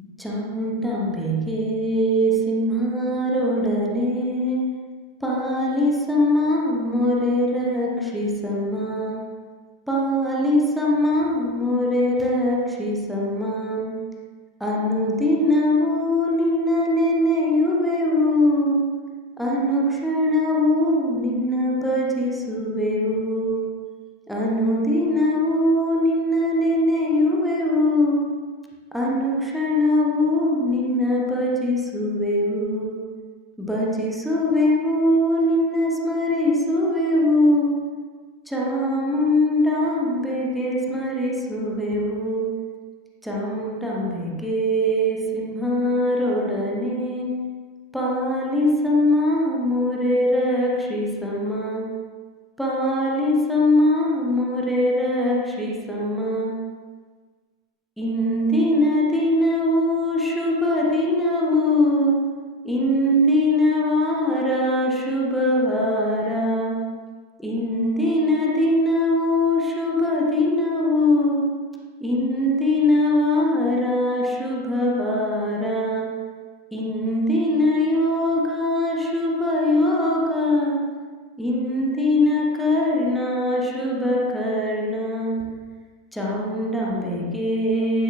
ಚಾಮುಂಡಾಂಬೆಗೆ ಸಿಂಹಾರೊಡನೆ ಪಾಲಿಸಮ್ಮ ಮೊರೆ ರಕ್ಷಿಸಮ್ಮ, ಪಾಲಿಸಮ್ಮ ಮೊರೆ ರಕ್ಷಿಸಮ್ಮ. ಅನುದಿನವೂ ನಿನ್ನ ನೆನೆಯುವೆವು, ಅನುಕ್ಷಣವೂ ನಿನ್ನ ಭಜಿಸುವೆವು. ಅನುದಿನವೂ ನಿನ್ನ ನೆನೆಯುವೆವು, ಅನುಕ್ಷಣವೂ ನಿನ್ನ ಭಜಿಸುವೆವು. ಭಜಿಸುವೆವು, ನಿನ್ನ ಸ್ಮರಿಸುವೆವು, ಚಾಮುಂಡಾಂಬೆಗೆ ಸ್ಮರಿಸುವೆವು. ಚಾಮುಂಡಾಂಬೆಗೆ ಸಿಂಹಾರೊಡನೆ ಪಾಲಿಸಮ್ಮ ಮೊರೆ ರಕ್ಷಿಸಮ್ಮ, ಪಾಲಿಸಮ್ಮ ಮೊರೆ ರಕ್ಷಿಸಮ್ಮ. ಇಂದಿನ ದಿನವು ಶುಭ ದಿನವು, ಇಂದಿನ ವಾರ ಶುಭವಾರ. ಇಂದಿನ ದಿನವು ಶುಭ ದಿನವು, ಇಂದಿನ ವಾರ ಶುಭವಾರ. ಇಂದಿನ ಯೋಗ ಶುಭ ಯೋಗ, ಇಂದಿನ ಕರ್ಣ ಶುಭ ಕರ್ಣ. ಚಾಮುಂಡಾಂಬೆಗೆ